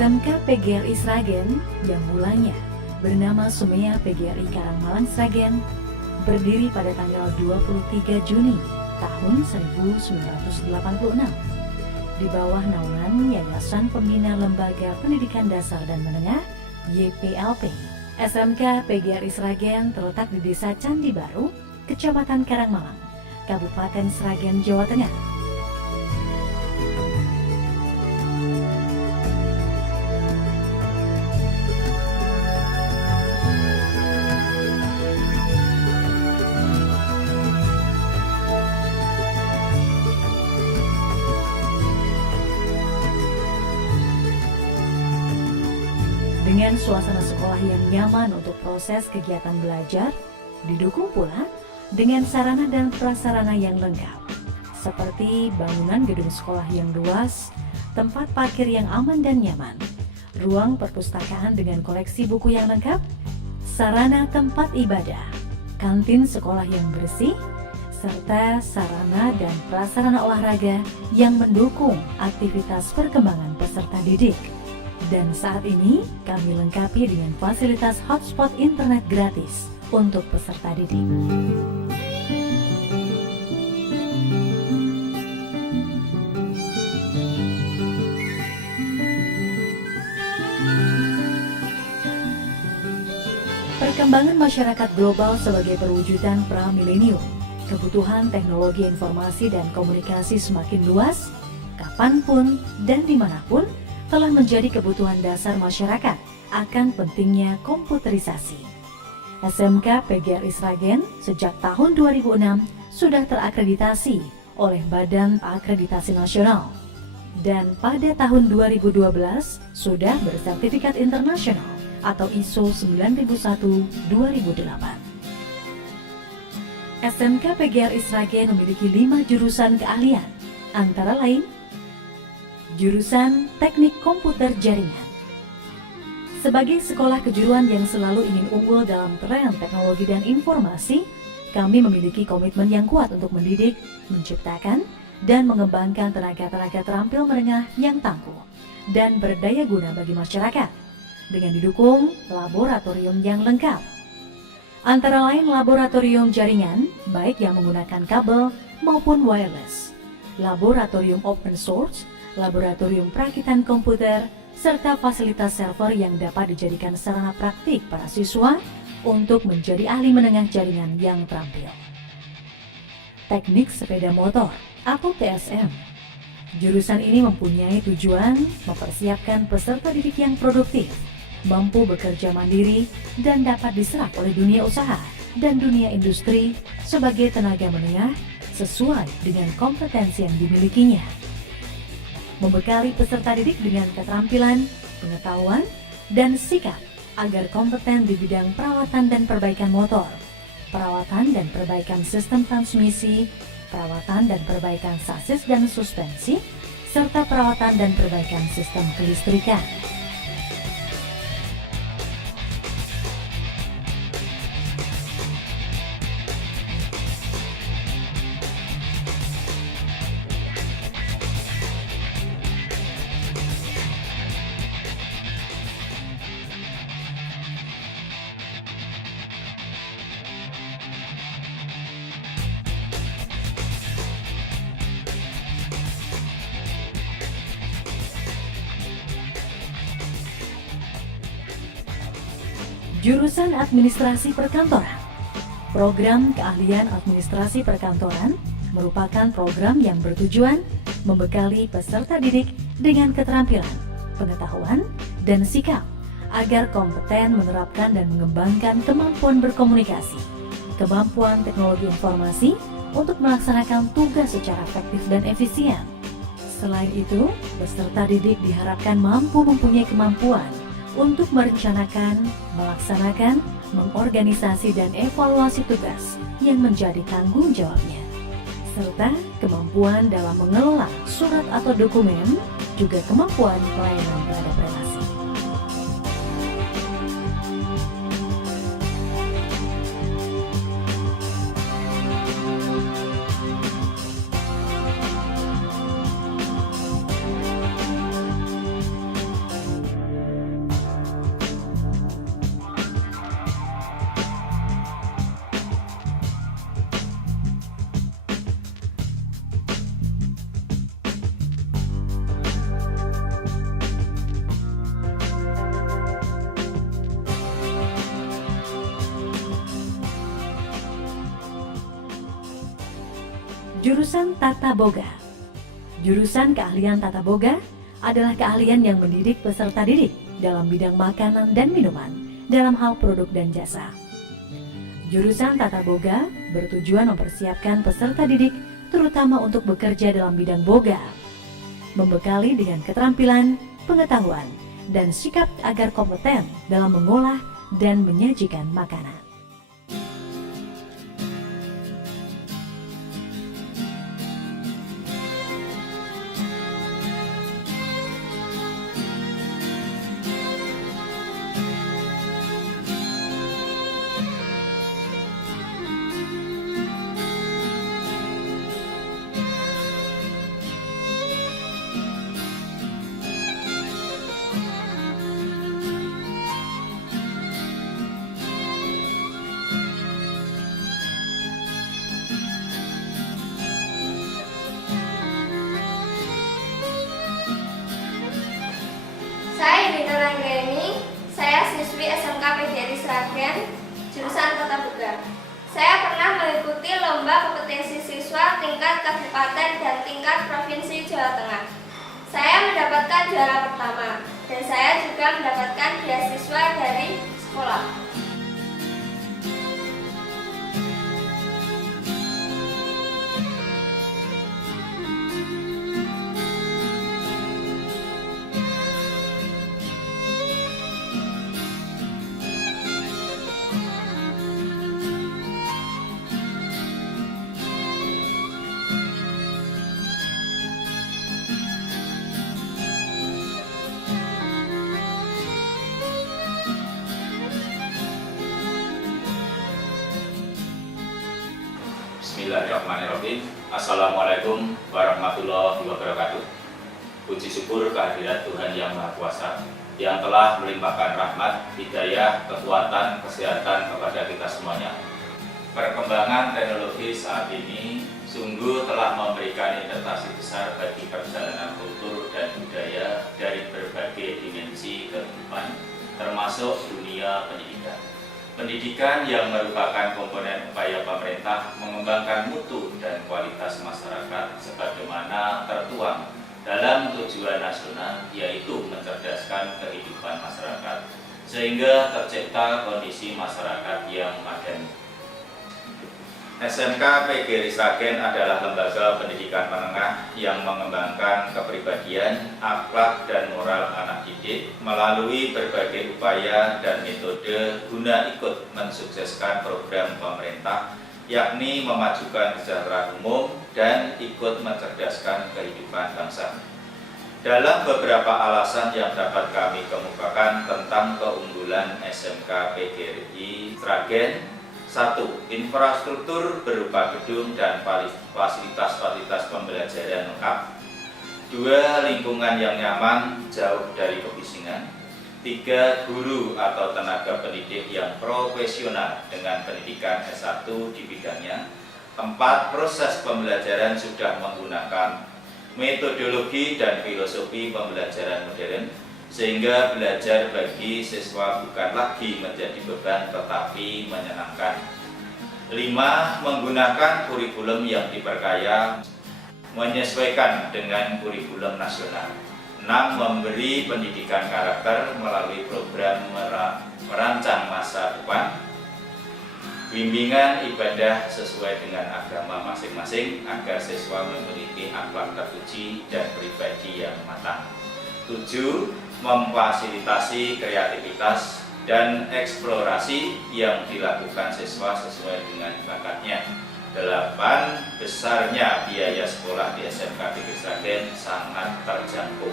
SMK PGRI Sragen yang mulanya bernama Sumea PGRI Karangmalang Sragen berdiri pada tanggal 23 Juni tahun 1986 di bawah naungan Yayasan Pembina Lembaga Pendidikan Dasar dan Menengah YPLP. SMK PGRI Sragen terletak di Desa Candi Baru, Kecamatan Karangmalang, Kabupaten Sragen, Jawa Tengah. Dengan suasana sekolah yang nyaman untuk proses kegiatan belajar, didukung pula dengan sarana dan prasarana yang lengkap, seperti bangunan gedung sekolah yang luas, tempat parkir yang aman dan nyaman, ruang perpustakaan dengan koleksi buku yang lengkap, sarana tempat ibadah, kantin sekolah yang bersih, serta sarana dan prasarana olahraga yang mendukung aktivitas perkembangan peserta didik. Dan saat ini kami lengkapi dengan fasilitas hotspot internet gratis untuk peserta didik. Perkembangan masyarakat global sebagai perwujudan pra-milenium, kebutuhan teknologi informasi dan komunikasi semakin luas, kapanpun dan dimanapun, telah menjadi kebutuhan dasar masyarakat akan pentingnya komputerisasi. SMK PGRI Sragen sejak tahun 2006 sudah terakreditasi oleh Badan Akreditasi Nasional dan pada tahun 2012 sudah bersertifikat internasional atau ISO 9001-2008. SMK PGRI Sragen memiliki 5 jurusan keahlian, antara lain jurusan Teknik Komputer Jaringan. Sebagai sekolah kejuruan yang selalu ingin unggul dalam tren teknologi dan informasi, kami memiliki komitmen yang kuat untuk mendidik, menciptakan, dan mengembangkan tenaga-tenaga terampil menengah yang tangguh dan berdaya guna bagi masyarakat, dengan didukung laboratorium yang lengkap. Antara lain laboratorium jaringan, baik yang menggunakan kabel maupun wireless, laboratorium open source, laboratorium perakitan komputer, serta fasilitas server yang dapat dijadikan sarana praktik para siswa untuk menjadi ahli menengah jaringan yang terampil. Teknik sepeda motor atau TSM. Jurusan ini mempunyai tujuan mempersiapkan peserta didik yang produktif, mampu bekerja mandiri, dan dapat diserap oleh dunia usaha dan dunia industri sebagai tenaga menengah sesuai dengan kompetensi yang dimilikinya. Membekali peserta didik dengan keterampilan, pengetahuan, dan sikap agar kompeten di bidang perawatan dan perbaikan motor, perawatan dan perbaikan sistem transmisi, perawatan dan perbaikan sasis dan suspensi, serta perawatan dan perbaikan sistem kelistrikan. Jurusan Administrasi Perkantoran. Program keahlian administrasi perkantoran merupakan program yang bertujuan membekali peserta didik dengan keterampilan, pengetahuan, dan sikap agar kompeten menerapkan dan mengembangkan kemampuan berkomunikasi, kemampuan teknologi informasi untuk melaksanakan tugas secara efektif dan efisien. Selain itu, peserta didik diharapkan mampu mempunyai kemampuan untuk merencanakan, melaksanakan, mengorganisasi dan evaluasi tugas yang menjadi tanggung jawabnya, serta kemampuan dalam mengelola surat atau dokumen, juga kemampuan pelayanan terhadap relasi. Jurusan Tata Boga. Jurusan keahlian Tata Boga adalah keahlian yang mendidik peserta didik dalam bidang makanan dan minuman dalam hal produk dan jasa. Jurusan Tata Boga bertujuan mempersiapkan peserta didik terutama untuk bekerja dalam bidang boga, membekali dengan keterampilan, pengetahuan, dan sikap agar kompeten dalam mengolah dan menyajikan makanan. Saya Dina Ranggaini, saya siswi SMK PGRI Sragen, jurusan Tata Boga. Saya pernah mengikuti lomba kompetensi siswa tingkat kabupaten dan tingkat provinsi Jawa Tengah. Saya mendapatkan juara pertama, dan saya juga mendapatkan beasiswa dari sekolah. Bismillahirrahmanirrahim. Assalamualaikum warahmatullahi wabarakatuh. Puji syukur kehadirat Tuhan Yang Maha Kuasa yang telah melimpahkan rahmat, hidayah, kekuatan, kesehatan kepada kita semuanya. Perkembangan teknologi saat ini sungguh telah memberikan investasi besar bagi perjalanan kultur dan budaya dari berbagai dimensi kehidupan, termasuk dunia pendidikan. Pendidikan yang merupakan komponen upaya pemerintah mengembangkan mutu dan kualitas masyarakat sebagaimana tertuang dalam tujuan nasional, yaitu mencerdaskan kehidupan masyarakat sehingga tercipta kondisi masyarakat yang madani. SMK PGRI Sragen adalah lembaga pendidikan menengah yang mengembangkan kepribadian, akhlak, dan moral anak didik melalui berbagai upaya dan metode guna ikut mensukseskan program pemerintah, yakni memajukan kesejahteraan umum dan ikut mencerdaskan kehidupan bangsa. Dalam beberapa alasan yang dapat kami kemukakan tentang keunggulan SMK PGRI Sragen: 1. Infrastruktur berupa gedung dan fasilitas-fasilitas pembelajaran lengkap. 2. Lingkungan yang nyaman, jauh dari kebisingan. 3. Guru atau tenaga pendidik yang profesional dengan pendidikan S1 di bidangnya. 4. Proses pembelajaran sudah menggunakan metodologi dan filosofi pembelajaran modern, sehingga belajar bagi siswa bukan lagi menjadi beban tetapi menyenangkan. 5. Menggunakan kurikulum yang diperkaya menyesuaikan dengan kurikulum nasional. 6. Memberi pendidikan karakter melalui program merancang masa depan. Bimbingan ibadah sesuai dengan agama masing-masing agar siswa memiliki akhlak terpuji dan pribadi yang matang. 7. Memfasilitasi kreativitas dan eksplorasi yang dilakukan siswa sesuai dengan bakatnya. 8. Besarnya biaya sekolah di SMK PGRI Sragen sangat terjangkau.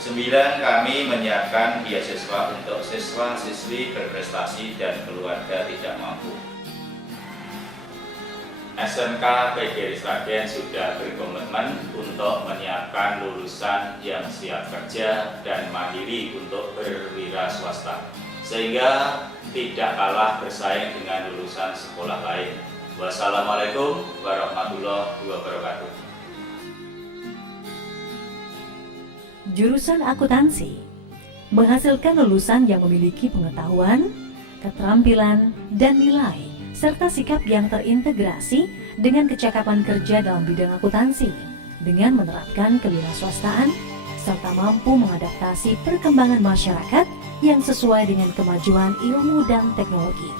9. Kami menyiapkan beasiswa untuk siswa-siswi berprestasi dan keluarga tidak mampu. SMK PGRI Sragen sudah berkomitmen untuk menyiapkan lulusan yang siap kerja dan mandiri untuk berwira swasta, sehingga tidak kalah bersaing dengan lulusan sekolah lain. Wassalamualaikum warahmatullahi wabarakatuh. Jurusan akuntansi menghasilkan lulusan yang memiliki pengetahuan, keterampilan, dan nilai serta sikap yang terintegrasi dengan kecakapan kerja dalam bidang akuntansi, dengan menerapkan kewirausahaan, serta mampu mengadaptasi perkembangan masyarakat yang sesuai dengan kemajuan ilmu dan teknologi.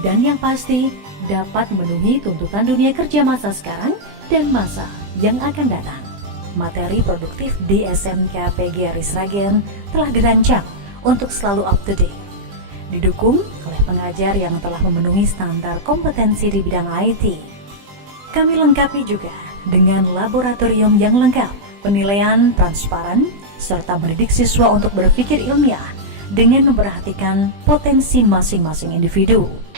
Dan yang pasti, dapat memenuhi tuntutan dunia kerja masa sekarang dan masa yang akan datang. Materi produktif di SMK PGRI Sragen telah dirancang untuk selalu up to date, didukung oleh pengajar yang telah memenuhi standar kompetensi di bidang IT. Kami lengkapi juga dengan laboratorium yang lengkap, penilaian transparan, serta mendidik siswa untuk berpikir ilmiah dengan memperhatikan potensi masing-masing individu.